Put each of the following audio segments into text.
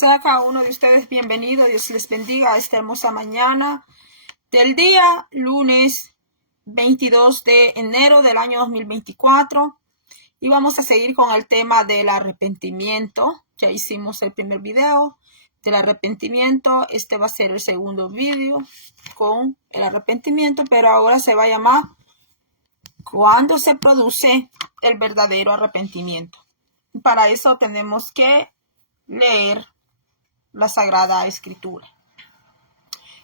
Sea cada uno de ustedes bienvenido. Dios les bendiga a esta hermosa mañana del día lunes 22 de enero del año 2024. Y vamos a seguir con el tema del arrepentimiento. Ya hicimos el primer video del arrepentimiento. Este va a ser el segundo video con el arrepentimiento, pero ahora se va a llamar ¿cuándo se produce el verdadero arrepentimiento? Para eso tenemos que leer la Sagrada Escritura.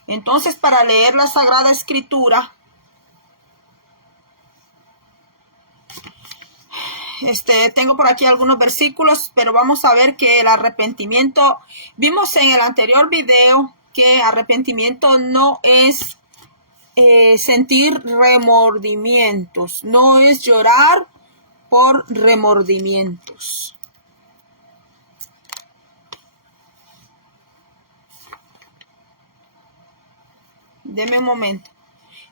Entonces, para leer la Sagrada Escritura, tengo por aquí algunos versículos, pero vamos a ver que el arrepentimiento, vimos en el anterior video que arrepentimiento no es sentir remordimientos, no es llorar por remordimientos. Deme un momento.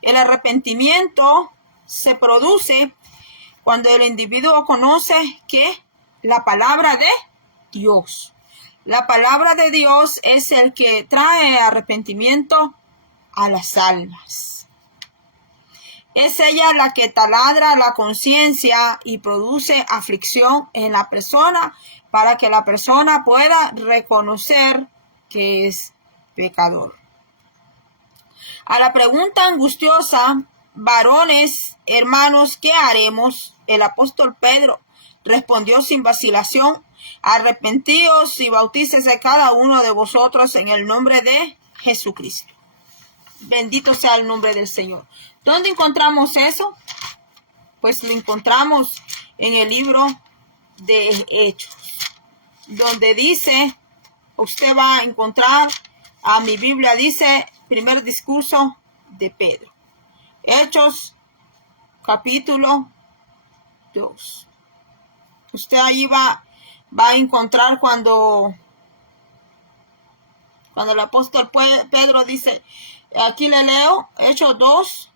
El arrepentimiento se produce cuando el individuo conoce que la palabra de Dios. La palabra de Dios es el que trae arrepentimiento a las almas. Es ella la que taladra la conciencia y produce aflicción en la persona para que la persona pueda reconocer que es pecador. A la pregunta angustiosa, varones, hermanos, ¿qué haremos? El apóstol Pedro respondió sin vacilación: arrepentíos y bautícese cada uno de vosotros en el nombre de Jesucristo. Bendito sea el nombre del Señor. ¿Dónde encontramos eso? Pues lo encontramos en el libro de Hechos, donde dice, usted va a encontrar, a mi Biblia dice, primer discurso de Pedro. Hechos, capítulo 2. Usted ahí va a encontrar cuando el apóstol Pedro dice, aquí le leo, Hechos 2.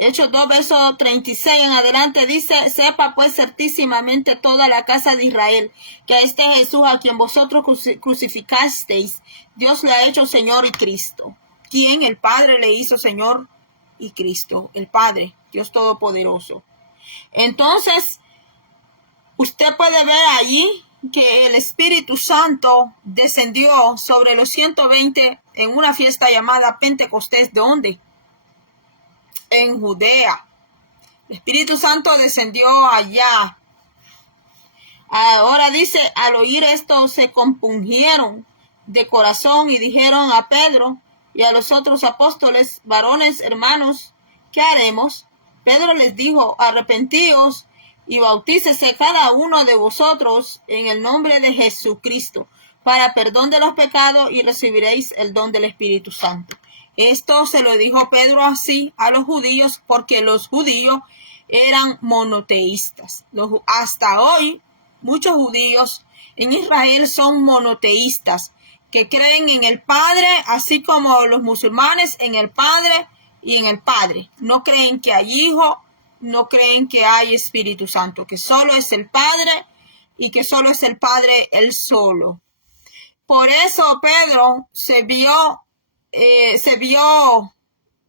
Hechos 2, verso 36 en adelante dice, sepa pues certísimamente toda la casa de Israel, que a este Jesús a quien vosotros crucificasteis, Dios le ha hecho Señor y Cristo. ¿Quién? El Padre le hizo Señor y Cristo, el Padre, Dios Todopoderoso. Entonces, usted puede ver allí que el Espíritu Santo descendió sobre los 120 en una fiesta llamada Pentecostés. ¿De dónde? En Judea. El Espíritu Santo descendió allá. Ahora dice, al oír esto se compungieron de corazón y dijeron a Pedro y a los otros apóstoles, varones, hermanos, ¿qué haremos? Pedro les dijo, arrepentíos y bautícese cada uno de vosotros en el nombre de Jesucristo para perdón de los pecados y recibiréis el don del Espíritu Santo. Esto se lo dijo Pedro así a los judíos porque los judíos eran monoteístas. Hasta hoy, muchos judíos en Israel son monoteístas, que creen en el Padre, así como los musulmanes en el Padre y en el Padre. No creen que hay Hijo, no creen que hay Espíritu Santo, que solo es el Padre y que solo es el Padre él solo. Por eso Pedro se vio,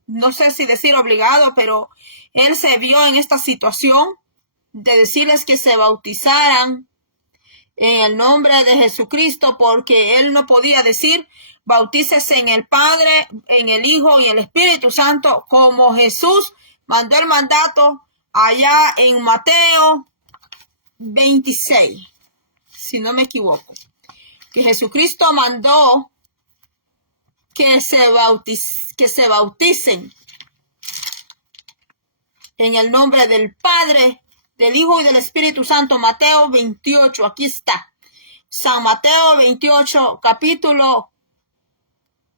no sé si decir obligado, pero él se vio en esta situación de decirles que se bautizaran en el nombre de Jesucristo, porque él no podía decir bautícese en el Padre, en el Hijo y en el Espíritu Santo, como Jesús mandó el mandato allá en Mateo 26, si no me equivoco, que Jesucristo mandó que se bauticen en el nombre del Padre, del Hijo y del Espíritu Santo. Mateo 28, aquí está. San Mateo 28, capítulo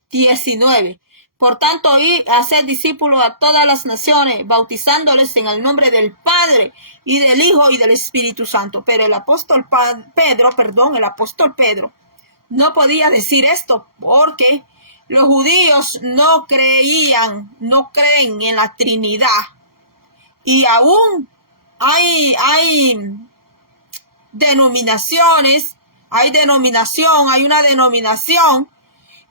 19. Por tanto, id a hacer discípulos a todas las naciones, bautizándoles en el nombre del Padre y del Hijo y del Espíritu Santo. Pero el apóstol Pedro no podía decir esto porque los judíos no creen en la Trinidad. Y aún hay denominaciones, hay una denominación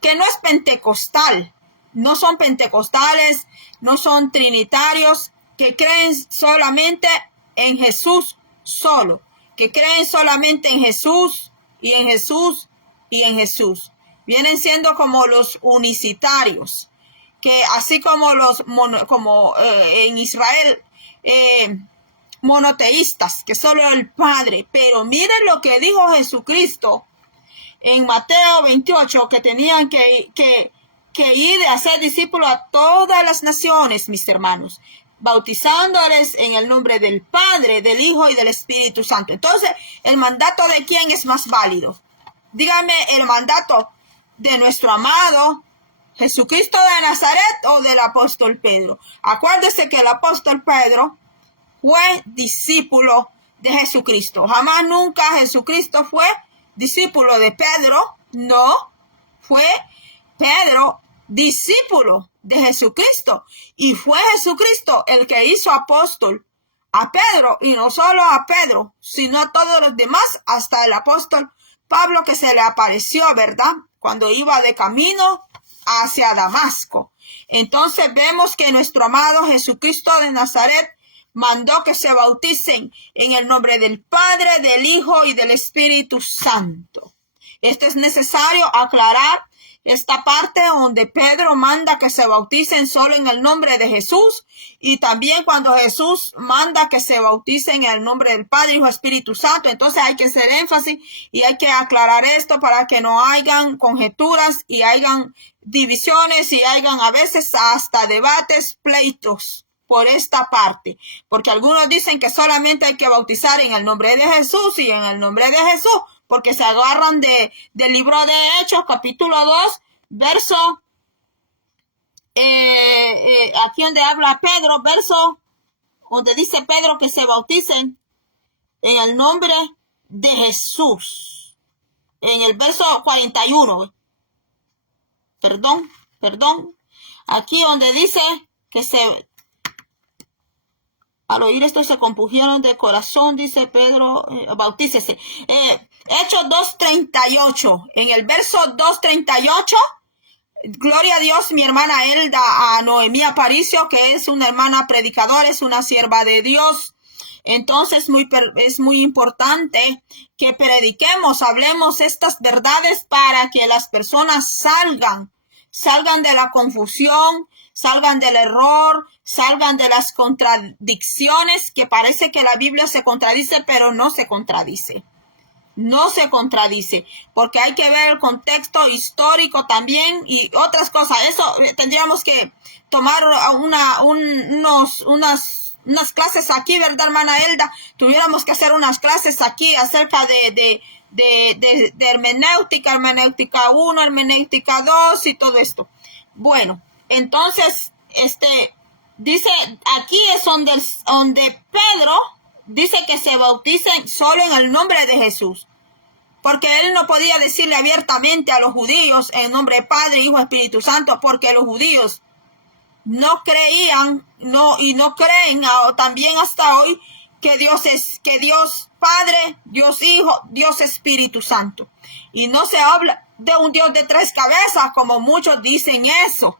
que no es pentecostal, no son pentecostales, no son trinitarios, que creen solamente en Jesús solo, que creen solamente en Jesús y en Jesús y en Jesús. Vienen siendo como los unicitarios, que así como en Israel, monoteístas, que solo el Padre. Pero miren lo que dijo Jesucristo en Mateo 28, que tenían que ir a hacer discípulos a todas las naciones, mis hermanos, bautizándoles en el nombre del Padre, del Hijo y del Espíritu Santo. Entonces, ¿el mandato de quién es más válido? Dígame, ¿el mandato de nuestro amado Jesucristo de Nazaret o del apóstol Pedro? Acuérdese que el apóstol Pedro fue discípulo de Jesucristo. Jamás nunca Jesucristo fue discípulo de Pedro. No, fue Pedro discípulo de Jesucristo. Y fue Jesucristo el que hizo apóstol a Pedro, y no solo a Pedro, sino a todos los demás, hasta el apóstol Pablo, que se le apareció, ¿verdad?, cuando iba de camino hacia Damasco. Entonces vemos que nuestro amado Jesucristo de Nazaret mandó que se bauticen en el nombre del Padre, del Hijo y del Espíritu Santo. Esto es necesario aclarar esta parte donde Pedro manda que se bauticen solo en el nombre de Jesús, y también cuando Jesús manda que se bauticen en el nombre del Padre, Hijo y Espíritu Santo. Entonces hay que hacer énfasis y hay que aclarar esto para que no hayan conjeturas y hayan divisiones y hayan a veces hasta debates, pleitos por esta parte, porque algunos dicen que solamente hay que bautizar en el nombre de Jesús y en el nombre de Jesús, porque se agarran del libro de Hechos, capítulo 2, verso, aquí donde habla Pedro, verso, donde dice Pedro que se bauticen en el nombre de Jesús, en el verso 41, perdón, aquí donde dice que al oír esto se compungieron de corazón, dice Pedro, bautícese. Hechos 2:38, en el verso 2:38, gloria a Dios, mi hermana Elda, a Noemí Aparicio, que es una hermana predicadora, es una sierva de Dios. Entonces es muy importante que prediquemos, hablemos estas verdades para que las personas salgan de la confusión, salgan del error, salgan de las contradicciones, que parece que la Biblia se contradice, pero no se contradice. No se contradice, porque hay que ver el contexto histórico también y otras cosas. Eso tendríamos que tomar unas clases aquí, ¿verdad, hermana Elda? Tuviéramos que hacer unas clases aquí acerca de hermenéutica 1, hermenéutica 2 y todo esto. Bueno, entonces, dice, aquí es donde Pedro dice que se bauticen solo en el nombre de Jesús, porque él no podía decirle abiertamente a los judíos en nombre de Padre, Hijo, Espíritu Santo, porque los judíos no creían, no creen también hasta hoy que Dios Padre, Dios Hijo, Dios Espíritu Santo. Y no se habla de un Dios de 3 cabezas, como muchos dicen eso.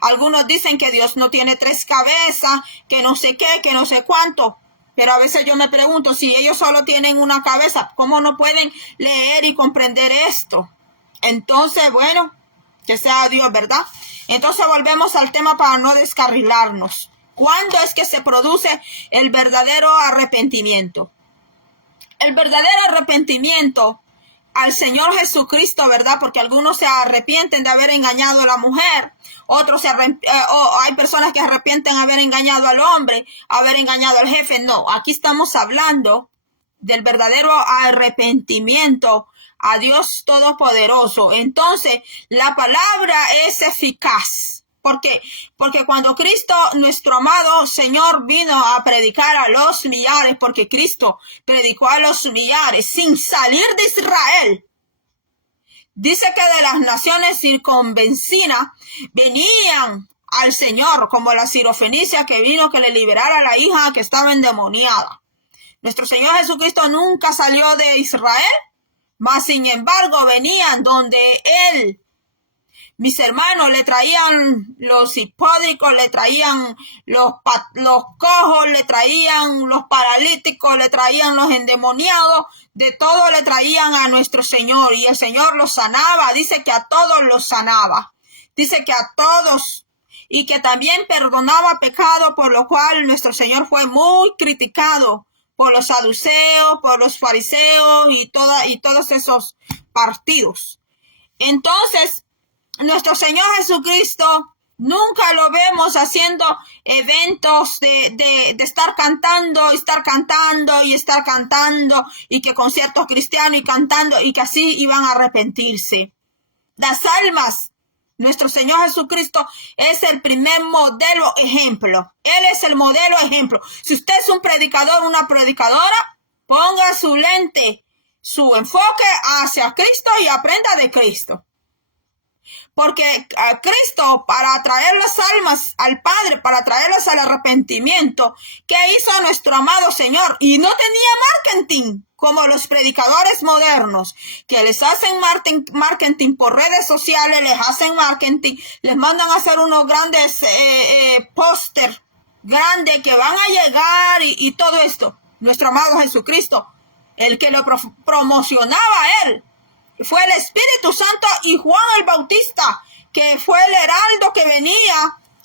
Algunos dicen que Dios no tiene 3 cabezas, que no sé qué, que no sé cuánto. Pero a veces yo me pregunto, si ellos solo tienen una cabeza, ¿cómo no pueden leer y comprender esto? Entonces, bueno, que sea Dios, ¿verdad? Entonces volvemos al tema para no descarrilarnos. ¿Cuándo es que se produce el verdadero arrepentimiento? El verdadero arrepentimiento al Señor Jesucristo, ¿verdad? Porque algunos se arrepienten de haber engañado a la mujer, otros hay personas que arrepienten de haber engañado al hombre, haber engañado al jefe. No, aquí estamos hablando del verdadero arrepentimiento a Dios Todopoderoso. Entonces, la palabra es eficaz. ¿Por qué? Porque cuando Cristo, nuestro amado Señor, vino a predicar a los millares, porque Cristo predicó a los millares sin salir de Israel. Dice que de las naciones circunvecinas venían al Señor, como la sirofenicia que vino que le liberara a la hija que estaba endemoniada. Nuestro Señor Jesucristo nunca salió de Israel, mas sin embargo venían donde Él. Mis hermanos, le traían los hipódricos, le traían los cojos, le traían los paralíticos, le traían los endemoniados, de todo le traían a nuestro Señor y el Señor los sanaba. Dice que a todos los sanaba. Dice que a todos, y que también perdonaba pecado, por lo cual nuestro Señor fue muy criticado por los saduceos, por los fariseos y todos esos partidos. Entonces, nuestro Señor Jesucristo nunca lo vemos haciendo eventos de estar cantando y que conciertos cristianos y cantando y que así iban a arrepentirse. Las almas, nuestro Señor Jesucristo es el primer modelo ejemplo. Él es el modelo ejemplo. Si usted es un predicador, una predicadora, ponga su lente, su enfoque hacia Cristo y aprenda de Cristo. Porque a Cristo, para traer las almas al Padre, para traerlas al arrepentimiento, ¿qué hizo nuestro amado Señor? Y no tenía marketing como los predicadores modernos, que les hacen marketing por redes sociales, les hacen marketing, les mandan a hacer unos grandes póster grandes que van a llegar y todo esto. Nuestro amado Jesucristo, el que lo promocionaba a Él, fue el Espíritu Santo y Juan el Bautista, que fue el heraldo que venía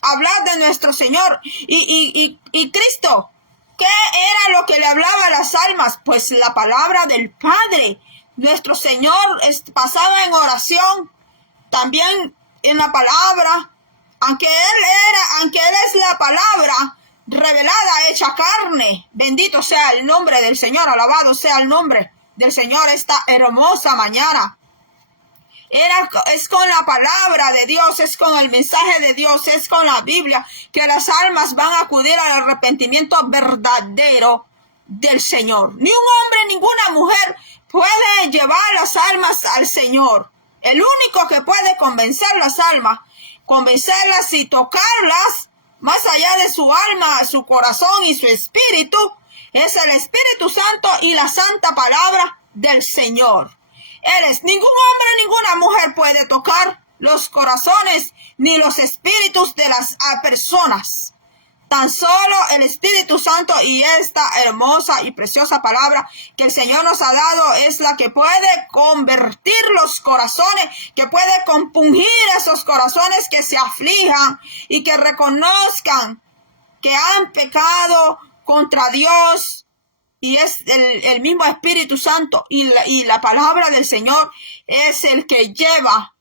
a hablar de nuestro Señor. Y Cristo, ¿qué era lo que le hablaba a las almas? Pues la palabra del Padre. Nuestro Señor pasaba en oración, también en la palabra, aunque Él es la palabra revelada, hecha carne. Bendito sea el nombre del Señor, alabado sea el nombre del Señor esta hermosa mañana. Es con la palabra de Dios, es con el mensaje de Dios, es con la Biblia que las almas van a acudir al arrepentimiento verdadero del Señor. Ni un hombre, ninguna mujer puede llevar las almas al Señor. El único que puede convencer las almas, convencerlas y tocarlas más allá de su alma, su corazón y su espíritu, es el Espíritu Santo y la santa palabra del Señor. Ningún hombre, ninguna mujer puede tocar los corazones ni los espíritus de las personas. Tan solo el Espíritu Santo y esta hermosa y preciosa palabra que el Señor nos ha dado es la que puede convertir los corazones, que puede compungir esos corazones que se aflijan y que reconozcan que han pecado contra Dios. Y es el mismo Espíritu Santo y la palabra del Señor es el que lleva,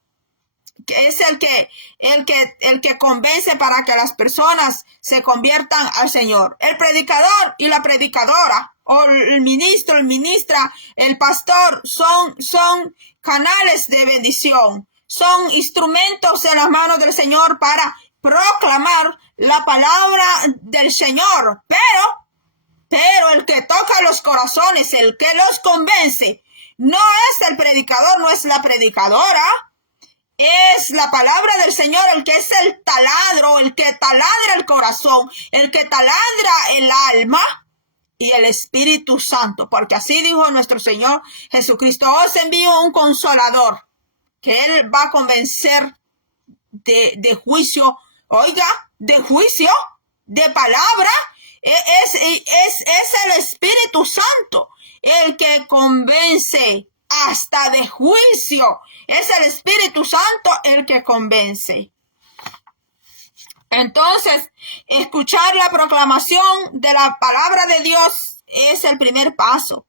que es el que convence para que las personas se conviertan al Señor. El predicador y la predicadora, o el ministro, el ministra, el pastor, son canales de bendición, son instrumentos en las manos del Señor para proclamar la palabra del Señor. Pero el que toca los corazones, el que los convence, no es el predicador, no es la predicadora, es la palabra del Señor, el que es el taladro, el que taladra el corazón, el que taladra el alma y el Espíritu Santo. Porque así dijo nuestro Señor Jesucristo: os envío un consolador, que Él va a convencer de juicio, oiga, de juicio, de palabra. Es el Espíritu Santo el que convence hasta de juicio. Es el Espíritu Santo el que convence. Entonces, escuchar la proclamación de la palabra de Dios es el primer paso.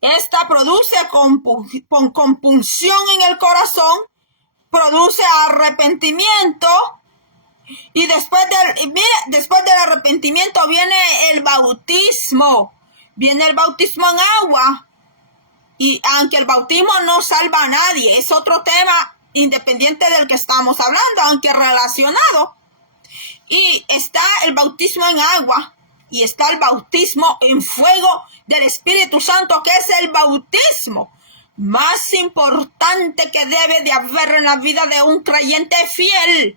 Esta produce compunción en el corazón, produce arrepentimiento. Y después del arrepentimiento viene el bautismo. Viene el bautismo en agua. Y aunque el bautismo no salva a nadie, es otro tema independiente del que estamos hablando, aunque relacionado. Y está el bautismo en agua. Y está el bautismo en fuego del Espíritu Santo, que es el bautismo más importante que debe de haber en la vida de un creyente fiel.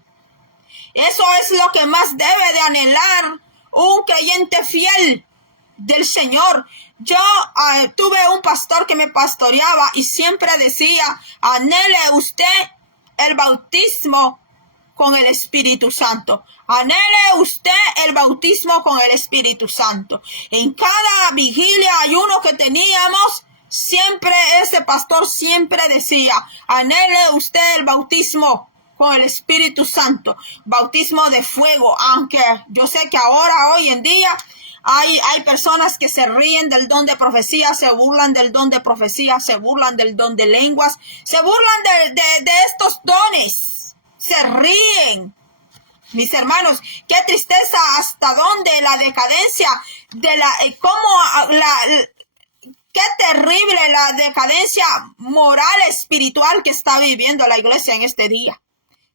Eso es lo que más debe de anhelar un creyente fiel del Señor. Yo tuve un pastor que me pastoreaba y siempre decía, anhele usted el bautismo con el Espíritu Santo. Anhele usted el bautismo con el Espíritu Santo. En cada vigilia ayuno que teníamos, siempre ese pastor siempre decía, anhele usted el bautismo con el Espíritu Santo, bautismo de fuego. Aunque yo sé que ahora, hoy en día, hay personas que se ríen del don de profecía, se burlan del don de profecía, se burlan del don de lenguas, se burlan de estos dones, se ríen. Mis hermanos, qué tristeza hasta dónde la decadencia de qué terrible la decadencia moral espiritual que está viviendo la iglesia en este día.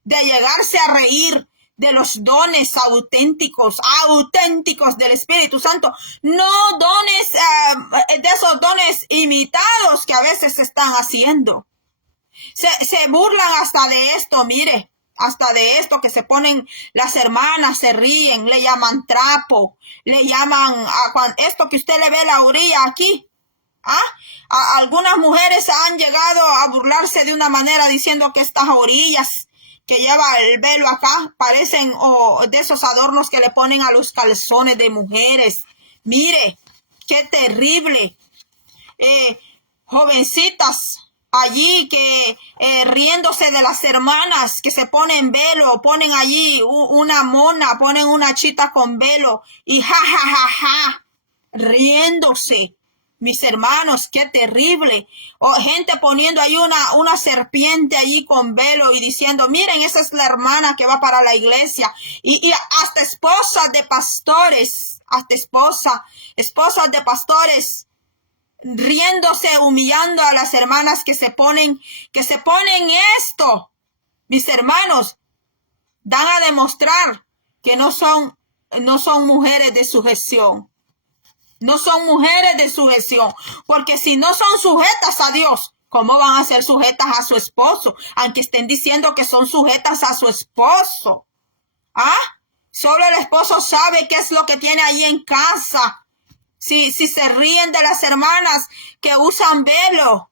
De llegarse a reír de los dones auténticos del Espíritu Santo, no dones, de esos dones imitados que a veces se están haciendo. Se burlan hasta de esto, mire, hasta de esto que se ponen las hermanas, se ríen, le llaman trapo, le llaman esto que usted le ve la orilla aquí. Algunas mujeres han llegado a burlarse de una manera diciendo que estas orillas que lleva el velo acá parecen de esos adornos que le ponen a los calzones de mujeres. Mire, qué terrible. Jovencitas allí que riéndose de las hermanas que se ponen velo, ponen allí una mona, ponen una chita con velo y ja, ja, ja, ja, riéndose. Mis hermanos, qué terrible. O gente poniendo ahí una serpiente allí con velo y diciendo, miren, esa es la hermana que va para la iglesia. Y hasta esposas de pastores, hasta esposas de pastores, riéndose, humillando a las hermanas que se ponen esto. Mis hermanos, dan a demostrar que no son mujeres de sujeción. No son mujeres de sujeción, porque si no son sujetas a Dios, ¿cómo van a ser sujetas a su esposo? Aunque estén diciendo que son sujetas a su esposo. Solo el esposo sabe qué es lo que tiene ahí en casa. Si se ríen de las hermanas que usan velo.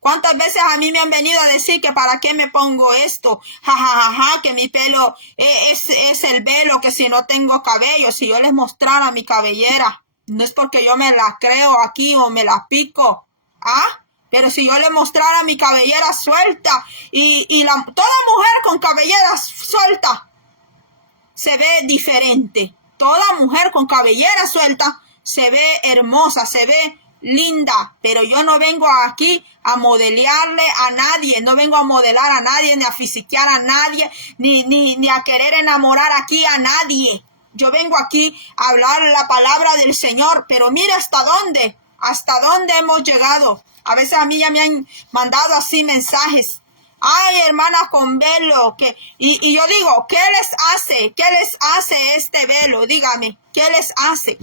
¿Cuántas veces a mí me han venido a decir que para qué me pongo esto? Ja, ja, ja, ja, que mi pelo es el velo, que si no tengo cabello, si yo les mostrara mi cabellera. No es porque yo me la creo aquí o me la pico. Pero si yo le mostrara mi cabellera suelta y toda mujer con cabellera suelta se ve diferente. Toda mujer con cabellera suelta se ve hermosa, se ve linda. Pero yo no vengo aquí a modelarle a nadie. No vengo a modelar a nadie, ni a fisiquear a nadie, ni a querer enamorar aquí a nadie. Yo vengo aquí a hablar la palabra del Señor, pero mira hasta dónde hemos llegado. A veces a mí ya me han mandado así mensajes. Ay, hermana con velo, y yo digo, ¿qué les hace? ¿Qué les hace este velo? Dígame, ¿qué les hace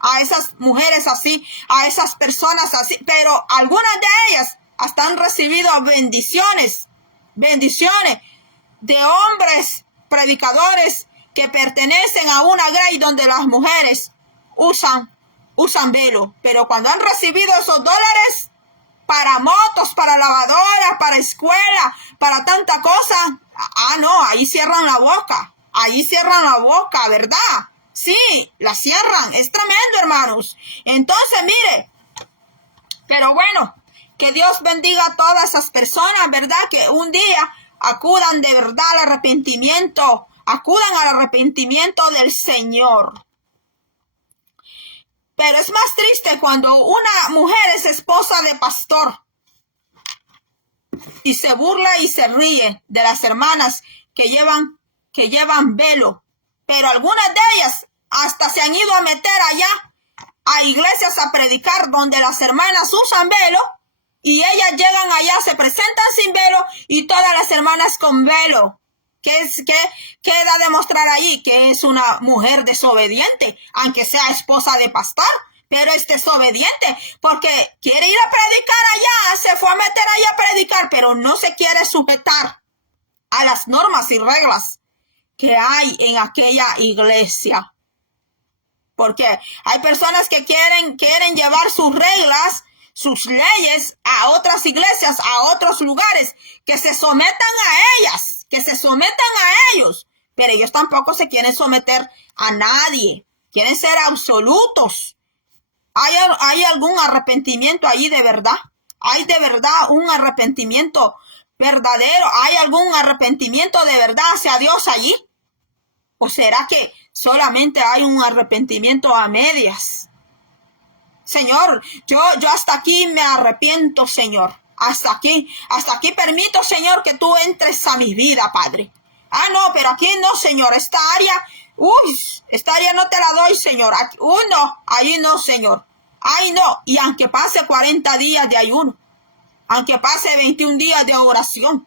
a esas mujeres así, a esas personas así? Pero algunas de ellas hasta han recibido bendiciones de hombres predicadores que pertenecen a una grey donde las mujeres usan velo. Pero cuando han recibido esos dólares para motos, para lavadoras, para escuela, para tanta cosa, no, ahí cierran la boca, ¿verdad? Sí, la cierran, es tremendo, hermanos. Entonces, mire, pero bueno, que Dios bendiga a todas esas personas, ¿verdad? Que un día acudan de verdad al arrepentimiento, del Señor. Pero es más triste cuando una mujer es esposa de pastor y se burla y se ríe de las hermanas que llevan velo. Pero algunas de ellas hasta se han ido a meter allá a iglesias a predicar donde las hermanas usan velo y ellas llegan allá, se presentan sin velo y todas las hermanas con velo. ¿Qué da a demostrar allí? Que es una mujer desobediente, aunque sea esposa de pastor, pero es desobediente porque quiere ir a predicar allá, se fue a meter allá a predicar, pero no se quiere sujetar a las normas y reglas que hay en aquella iglesia. Porque hay personas que quieren llevar sus reglas, sus leyes a otras iglesias, a otros lugares, que se sometan a ellas, que se sometan a ellos. Pero ellos tampoco se quieren someter a nadie. Quieren ser absolutos. ¿Hay algún arrepentimiento ahí de verdad? ¿Hay de verdad un arrepentimiento verdadero? ¿Hay algún arrepentimiento de verdad hacia Dios allí? ¿O será que solamente hay un arrepentimiento a medias? Señor, yo hasta aquí me arrepiento, Señor. Hasta aquí permito, Señor, que tú entres a mi vida, Padre. No, pero aquí no, Señor. Esta área no te la doy, Señor. No, ahí no, Señor. Ahí no. Y aunque pase 40 días de ayuno, aunque pase 21 días de oración,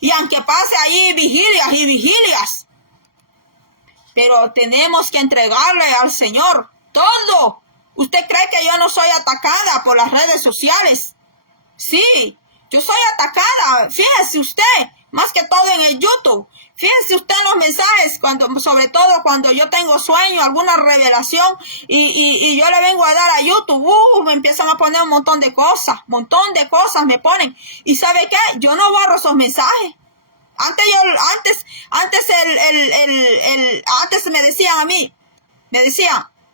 y aunque pase ahí vigilias y vigilias, pero tenemos que entregarle al Señor todo. ¿Usted cree que yo no soy atacada por las redes sociales? Sí, yo soy atacada. Fíjese usted, más que todo en el YouTube. Fíjese usted en los mensajes, sobre todo cuando yo tengo sueño, alguna revelación, y yo le vengo a dar a YouTube, me empiezan a poner un montón de cosas me ponen. ¿Y sabe qué? Yo no borro esos mensajes. Antes me decían a mí,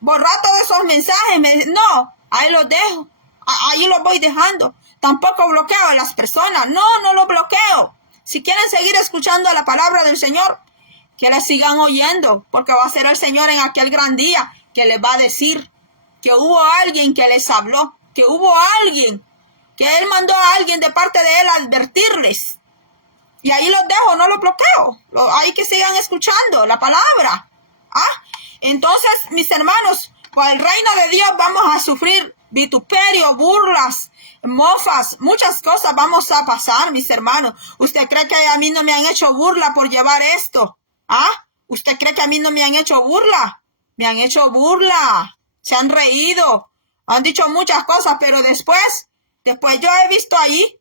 borra todos esos mensajes. No, ahí los dejo, ahí los voy dejando. Tampoco bloqueo a las personas, no los bloqueo. Si quieren seguir escuchando la palabra del Señor, que la sigan oyendo, porque va a ser el Señor en aquel gran día que les va a decir que hubo alguien que les habló, que hubo alguien, que Él mandó a alguien de parte de Él a advertirles. Y ahí los dejo, no los bloqueo. Ahí que sigan escuchando la palabra. Entonces, mis hermanos, por el reino de Dios vamos a sufrir vituperio, burlas, mofas, muchas cosas vamos a pasar, mis hermanos. ¿Usted cree que a mí no me han hecho burla por llevar esto? ¿Usted cree que a mí no me han hecho burla? Me han hecho burla. Se han reído. Han dicho muchas cosas, pero después yo he visto ahí,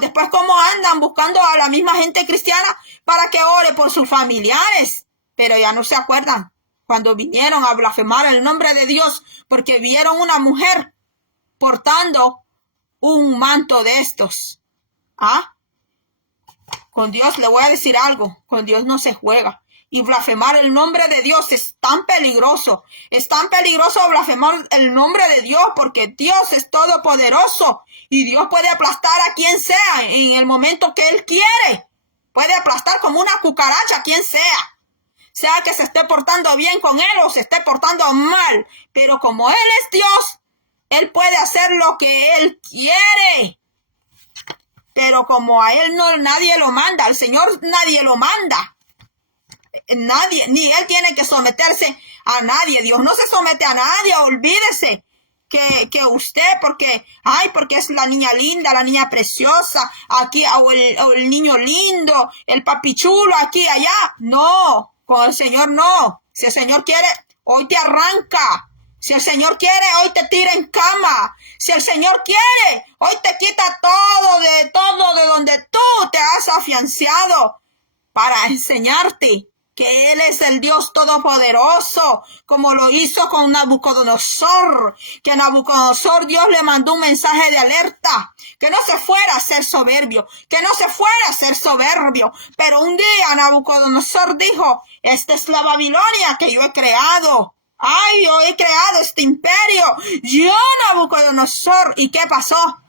después cómo andan buscando a la misma gente cristiana para que ore por sus familiares. Pero ya no se acuerdan cuando vinieron a blasfemar el nombre de Dios porque vieron una mujer portando un manto de estos. Con Dios le voy a decir algo, con Dios no se juega. Y blasfemar el nombre de Dios es tan peligroso blasfemar el nombre de Dios, porque Dios es todopoderoso y Dios puede aplastar a quien sea en el momento que Él quiere. Puede aplastar como una cucaracha a quien sea que se esté portando bien con Él o se esté portando mal, pero como Él es Dios, Él puede hacer lo que Él quiere. Pero como a Él nadie lo manda, al Señor nadie lo manda. Nadie, ni Él tiene que someterse a nadie. Dios no se somete a nadie. Olvídese que usted, porque es la niña linda, la niña preciosa, aquí, o el niño lindo, el papi chulo, aquí, allá. No, con el Señor no. Si el Señor quiere, hoy te arranca. Si el Señor quiere, hoy te tira en cama. Si el Señor quiere, hoy te quita todo de donde tú te has afianzado para enseñarte que Él es el Dios todopoderoso, como lo hizo con Nabucodonosor, que a Nabucodonosor Dios le mandó un mensaje de alerta, que no se fuera a ser soberbio, pero un día Nabucodonosor dijo, esta es la Babilonia que yo he creado. Yo he creado este imperio, yo Nabucodonosor. ¿Y qué pasó?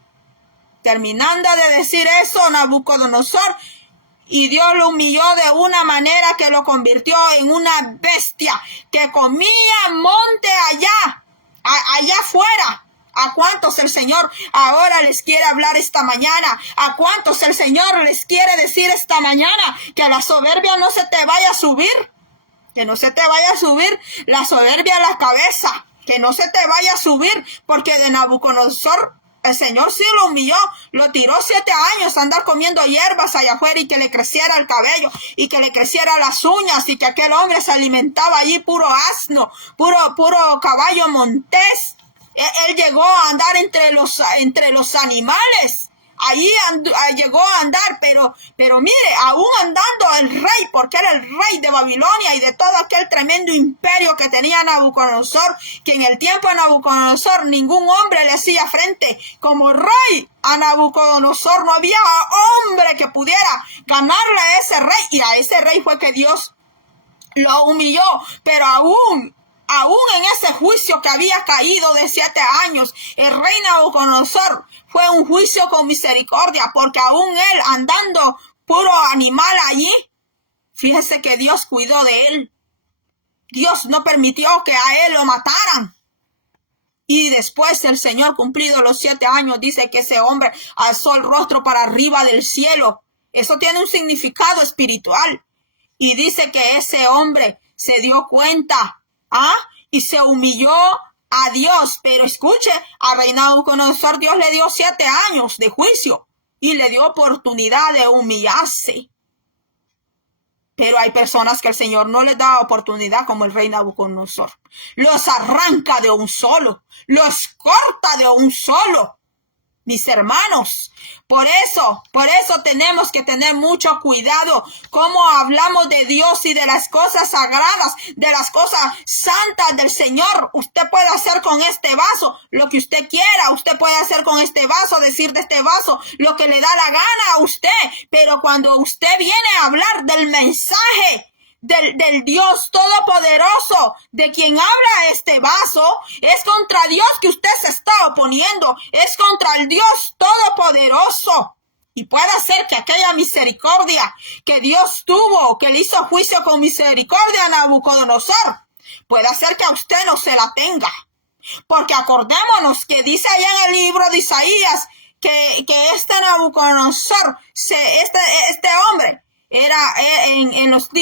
Terminando de decir eso, Nabucodonosor, y Dios lo humilló de una manera que lo convirtió en una bestia que comía monte allá afuera. ¿A cuántos el Señor ahora les quiere hablar esta mañana? ¿A cuántos el Señor les quiere decir esta mañana que la soberbia no se te vaya a subir? Que no se te vaya a subir la soberbia a la cabeza. Que no se te vaya a subir, porque de Nabucodonosor el Señor sí lo humilló, lo tiró 7 años a andar comiendo hierbas allá afuera y que le creciera el cabello y que le creciera las uñas y que aquel hombre se alimentaba allí puro asno, puro caballo montés. Él llegó a andar entre los animales, llegó a andar, pero mire, aún andando el rey, porque era el rey de Babilonia y de todo aquel tremendo imperio que tenía Nabucodonosor, que en el tiempo de Nabucodonosor ningún hombre le hacía frente como rey a Nabucodonosor. No había hombre que pudiera ganarle a ese rey, y a ese rey fue que Dios lo humilló. Pero aún en ese juicio que había caído de 7 años, el rey Nabucodonosor fue un juicio con misericordia, porque aún él andando puro animal allí, fíjese que Dios cuidó de él. Dios no permitió que a él lo mataran. Y después el Señor, cumplido los 7 años, dice que ese hombre alzó el rostro para arriba del cielo. Eso tiene un significado espiritual. Y dice que ese hombre se dio cuenta, y se humilló a Dios. Pero escuche, a rey Nabucodonosor Dios le dio 7 años de juicio y le dio oportunidad de humillarse. Pero hay personas que el Señor no les da oportunidad, como el rey Nabucodonosor. Los arranca de un solo, los corta de un solo. Mis hermanos, por eso tenemos que tener mucho cuidado cómo hablamos de Dios y de las cosas sagradas, de las cosas santas del Señor. Usted puede hacer con este vaso lo que usted quiera. Usted puede hacer con este vaso, decir de este vaso lo que le da la gana a usted. Pero cuando usted viene a hablar del mensaje del Dios Todopoderoso, de quien habla este vaso, es contra Dios que usted se está oponiendo, es contra el Dios Todopoderoso. Y puede ser que aquella misericordia que Dios tuvo, que le hizo juicio con misericordia a Nabucodonosor, puede ser que a usted no se la tenga. Porque acordémonos que dice allá en el libro de Isaías que este Nabucodonosor, este hombre, era en los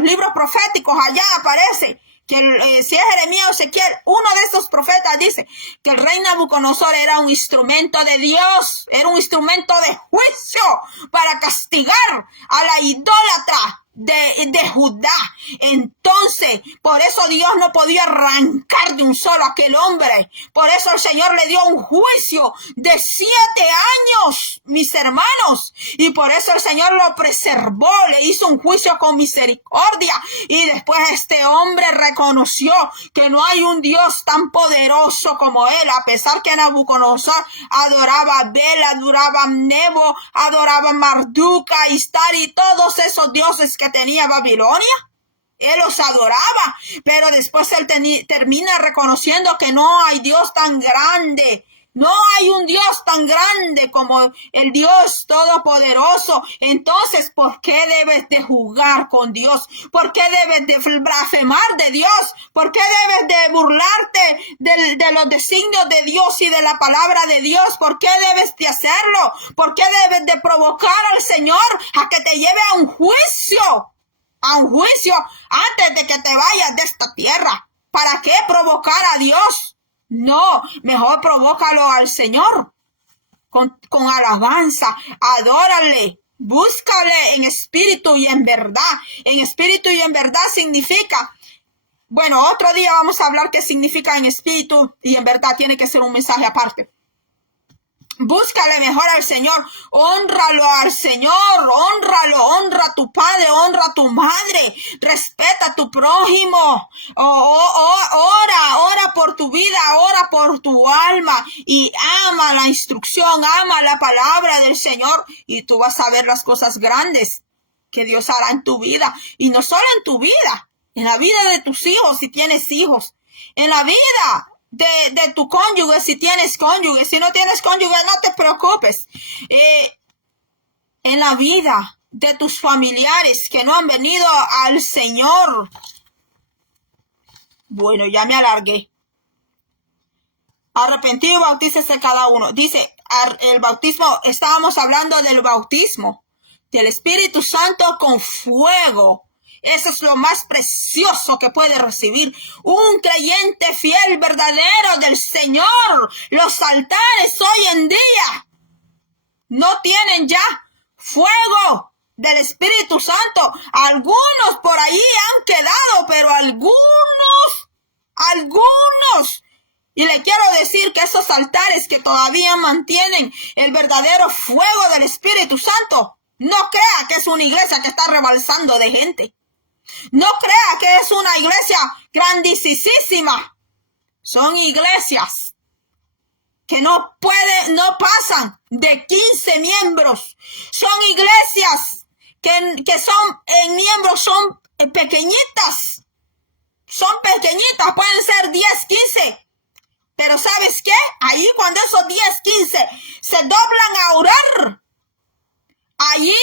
libros proféticos, allá aparece que si es Jeremías o Ezequiel, uno de esos profetas dice que el rey Nabucodonosor era un instrumento de Dios, era un instrumento de juicio para castigar a la idólatra de Judá. Entonces, por eso Dios no podía arrancar de un solo a aquel hombre. Por eso el Señor le dio un juicio de 7 años, mis hermanos. Y por eso el Señor lo preservó, le hizo un juicio con misericordia. Y después este hombre reconoció que no hay un Dios tan poderoso como él, a pesar que Nabucodonosor adoraba a Bel, adoraba a Nebo, adoraba a Marduca, Istar y todos esos dioses que tenía Babilonia. Él los adoraba, pero después él termina reconociendo que no hay Dios tan grande. No hay un Dios tan grande como el Dios Todopoderoso. Entonces, ¿por qué debes de jugar con Dios? ¿Por qué debes de blasfemar de Dios? ¿Por qué debes de burlarte de los designios de Dios y de la palabra de Dios? ¿Por qué debes de hacerlo? ¿Por qué debes de provocar al Señor a que te lleve a un juicio? A un juicio antes de que te vayas de esta tierra. ¿Para qué provocar a Dios? No, mejor provócalo al Señor con alabanza, adórale, búscale en espíritu y en verdad. En espíritu y en verdad significa, bueno, otro día vamos a hablar qué significa en espíritu y en verdad, tiene que ser un mensaje aparte. Búscale mejor al Señor, hónralo al Señor, honra a tu padre, honra a tu madre, respeta a tu prójimo, ora por tu vida, ora por tu alma y ama la instrucción, ama la palabra del Señor y tú vas a ver las cosas grandes que Dios hará en tu vida y no solo en tu vida, en la vida de tus hijos si tienes hijos, en la vida de tu cónyuge si tienes cónyuge, si no tienes cónyuge no te preocupes, en la vida de tus familiares que no han venido al Señor. Bueno, ya me alargué. Arrepentido y bautícese cada uno. Dice, el bautismo, estábamos hablando del bautismo del Espíritu Santo con fuego. Eso es lo más precioso que puede recibir un creyente fiel, verdadero del Señor. Los altares hoy en día no tienen ya fuego del Espíritu Santo. Algunos por ahí han quedado, pero algunos Y le quiero decir que esos altares que todavía mantienen el verdadero fuego del Espíritu Santo, no crea que es una iglesia que está rebalsando de gente. No crea que es una iglesia grandísima. Son iglesias que no pasan de 15 miembros. Son iglesias que son en miembros, son pequeñitas. Son pequeñitas, pueden ser 10, 15. Pero ¿sabes qué? Ahí cuando esos 10, 15 se doblan a orar, allí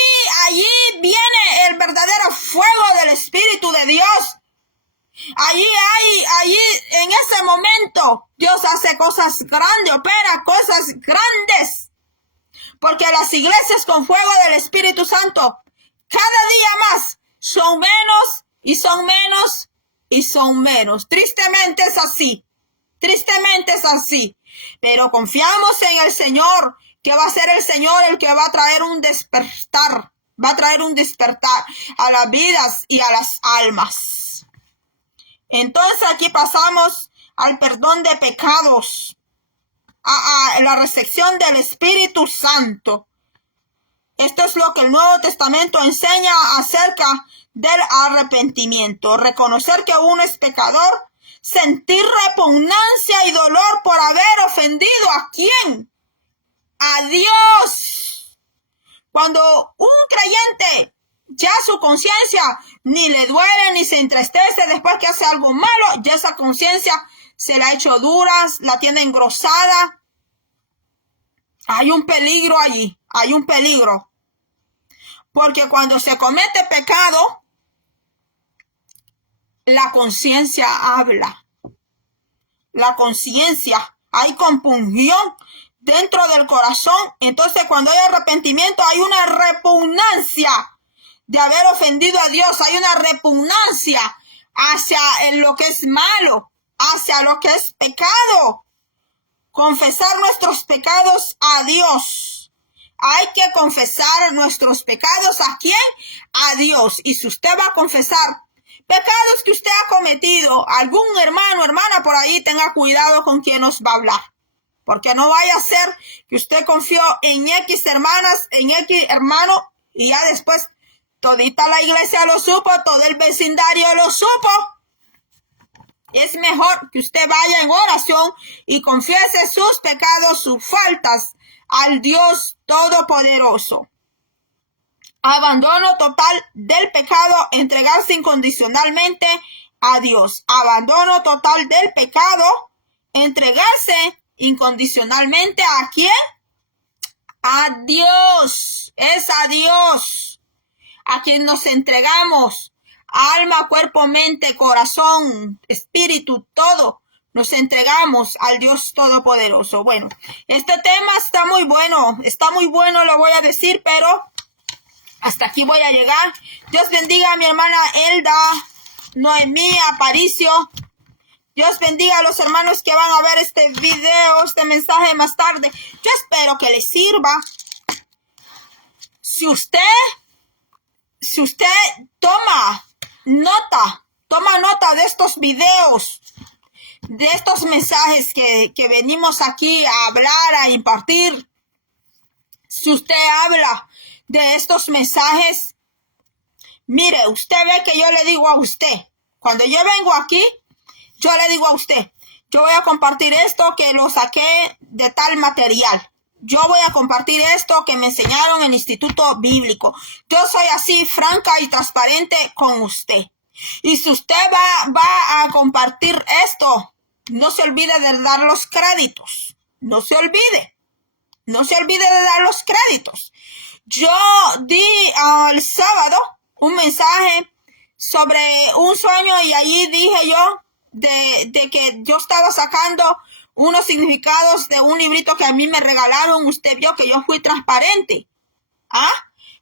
viene el verdadero fuego del Espíritu de Dios. Allí en ese momento, Dios hace cosas grandes, opera cosas grandes. Porque las iglesias con fuego del Espíritu Santo, cada día más, son menos y son menos y son menos. Tristemente es así. Tristemente es así. Pero confiamos en el Señor, que va a ser el Señor el que va a traer un despertar. Va a traer un despertar a las vidas y a las almas. Entonces aquí pasamos al perdón de pecados, a la recepción del Espíritu Santo. Esto es lo que el Nuevo Testamento enseña acerca del arrepentimiento. Reconocer que uno es pecador, sentir repugnancia y dolor por haber ofendido ¿a quién? A Dios. Cuando un creyente ya su conciencia ni le duele ni se entristece después que hace algo malo, ya esa conciencia se la ha hecho dura, la tiene engrosada. Hay un peligro allí, hay un peligro. Porque cuando se comete pecado, la conciencia habla. La conciencia, hay compungión dentro del corazón. Entonces cuando hay arrepentimiento hay una repugnancia de haber ofendido a Dios. Hay una repugnancia hacia lo que es malo, hacia lo que es pecado. Confesar nuestros pecados a Dios. Hay que confesar nuestros pecados ¿a quién? A Dios. Y si usted va a confesar pecados que usted ha cometido, algún hermano o hermana por ahí, tenga cuidado con quien nos va a hablar. Porque no vaya a ser que usted confió en X hermanas, en X hermano, y ya después todita la iglesia lo supo, todo el vecindario lo supo. Es mejor que usted vaya en oración y confiese sus pecados, sus faltas al Dios Todopoderoso. Abandono total del pecado, entregarse incondicionalmente a Dios. Abandono total del pecado, entregarse incondicionalmente ¿a quién? A Dios. Es a Dios a quien nos entregamos. Alma, cuerpo, mente, corazón, espíritu, todo. Nos entregamos al Dios Todopoderoso. Bueno, este tema está muy bueno, lo voy a decir, pero hasta aquí voy a llegar. Dios bendiga a mi hermana Elda, Noemí, Aparicio. Dios bendiga a los hermanos que van a ver este video, este mensaje más tarde. Yo espero que les sirva. Si usted toma nota de estos videos, de estos mensajes que venimos aquí a hablar, a impartir. Si usted habla de estos mensajes, mire, usted ve que yo le digo a usted, cuando yo vengo aquí, yo le digo a usted, yo voy a compartir esto que lo saqué de tal material. Yo voy a compartir esto que me enseñaron en el Instituto Bíblico. Yo soy así franca y transparente con usted. Y si usted va a compartir esto, no se olvide de dar los créditos. No se olvide. No se olvide de dar los créditos. Yo di el sábado un mensaje sobre un sueño y allí dije yo de que yo estaba sacando unos significados de un librito que a mí me regalaron. Usted vio que yo fui transparente.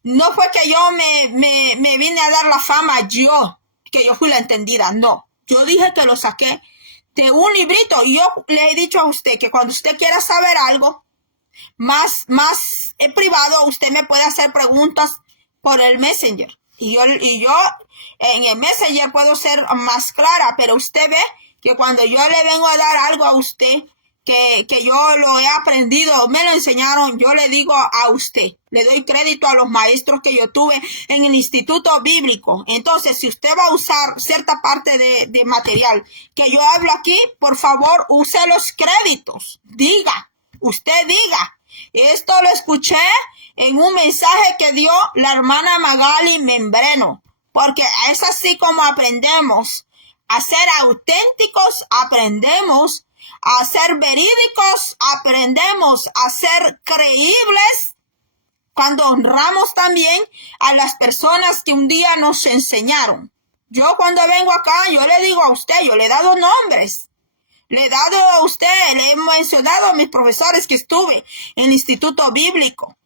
No fue que yo me vine a dar la fama que yo fui la entendida. No, yo dije que lo saqué de un librito y yo le he dicho a usted que cuando usted quiera saber algo más privado, usted me puede hacer preguntas por el Messenger. Y yo en el Messenger puedo ser más clara, pero usted ve que cuando yo le vengo a dar algo a usted, que yo lo he aprendido, me lo enseñaron, yo le digo a usted, le doy crédito a los maestros que yo tuve en el instituto bíblico. Entonces, si usted va a usar cierta parte de material que yo hablo aquí, por favor, use los créditos. Usted diga, esto lo escuché en un mensaje que dio la hermana Magali Membreno, porque es así como aprendemos a ser auténticos, aprendemos a ser verídicos, aprendemos a ser creíbles cuando honramos también a las personas que un día nos enseñaron. Yo cuando vengo acá, yo le digo a usted, yo le he dado nombres, le he dado a usted, le he mencionado a mis profesores que estuve en el instituto bíblico.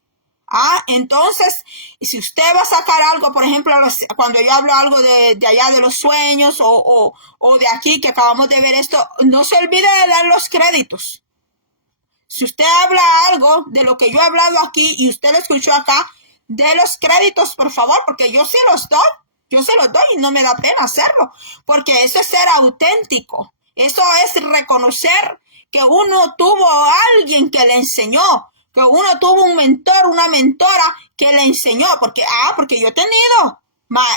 Entonces, si usted va a sacar algo, por ejemplo, cuando yo hablo algo de allá de los sueños o de aquí que acabamos de ver esto, no se olvide de dar los créditos. Si usted habla algo de lo que yo he hablado aquí y usted lo escuchó acá, dé los créditos, por favor, porque yo sí los doy. Yo se los doy y no me da pena hacerlo, porque eso es ser auténtico. Eso es reconocer que uno tuvo a alguien que le enseñó, que uno tuvo un mentor, una mentora que le enseñó, porque yo he tenido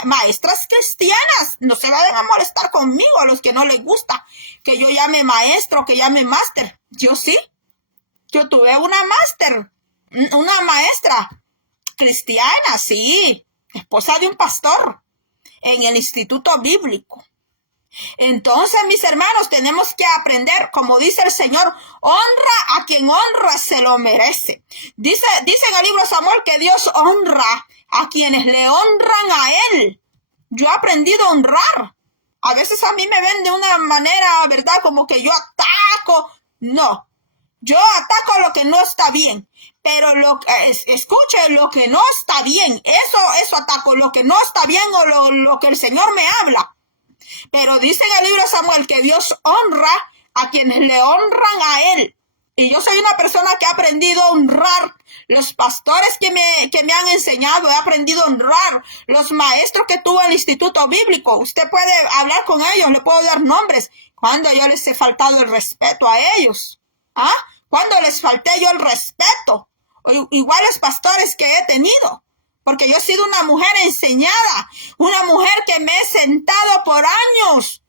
maestras cristianas. No se vayan a molestar conmigo a los que no les gusta que yo llame maestro, que llame máster. Yo sí, yo tuve una maestra cristiana, sí, esposa de un pastor en el instituto bíblico. Entonces, mis hermanos, tenemos que aprender, como dice el Señor, honra a quien honra se lo merece. Dice en el libro de Samuel que Dios honra a quienes le honran a Él. Yo he aprendido a honrar. A veces a mí me ven de una manera, ¿verdad? Como que yo ataco. No, yo ataco lo que no está bien. Pero escuche lo que no está bien. Eso ataco, lo que no está bien o lo que el Señor me habla. Pero dice en el libro de Samuel que Dios honra a quienes le honran a Él. Y yo soy una persona que ha aprendido a honrar los pastores que me han enseñado. He aprendido a honrar los maestros que tuve en el instituto bíblico. Usted puede hablar con ellos, le puedo dar nombres. Cuando yo les he faltado el respeto a ellos. Cuando les falté yo el respeto. Igual los pastores que he tenido. Porque yo he sido una mujer enseñada, una mujer que me he sentado por años.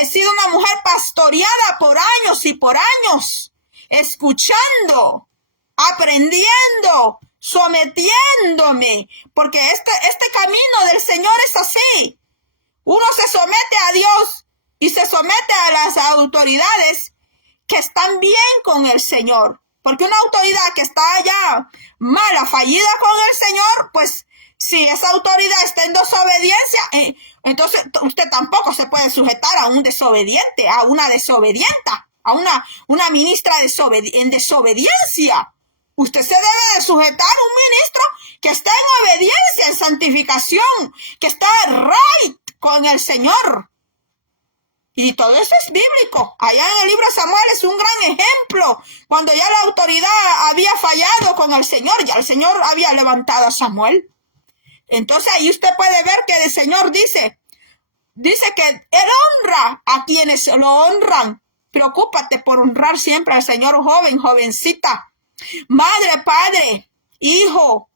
He sido una mujer pastoreada por años y por años, escuchando, aprendiendo, sometiéndome. Porque este camino del Señor es así. Uno se somete a Dios y se somete a las autoridades que están bien con el Señor. Porque una autoridad que está allá mala, fallida con el Señor, pues si esa autoridad está en desobediencia, entonces usted tampoco se puede sujetar a un desobediente, a una desobedienta, a una ministra en desobediencia. Usted se debe de sujetar a un ministro que está en obediencia, en santificación, que está right con el Señor. Y todo eso es bíblico. Allá en el libro de Samuel es un gran ejemplo. Cuando ya la autoridad había fallado con el Señor, ya el Señor había levantado a Samuel. Entonces ahí usted puede ver que el Señor dice que Él honra a quienes lo honran. Preocúpate por honrar siempre al Señor, joven, jovencita, madre, padre, hijo,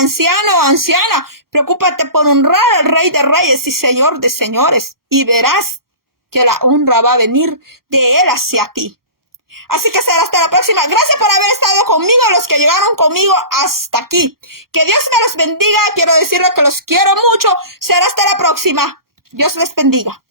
anciano, anciana. Preocúpate por honrar al Rey de Reyes y Señor de Señores. Y verás que la honra va a venir de Él hacia ti. Así que será hasta la próxima. Gracias por haber estado conmigo, los que llegaron conmigo hasta aquí. Que Dios me los bendiga. Quiero decirles que los quiero mucho. Será hasta la próxima. Dios les bendiga.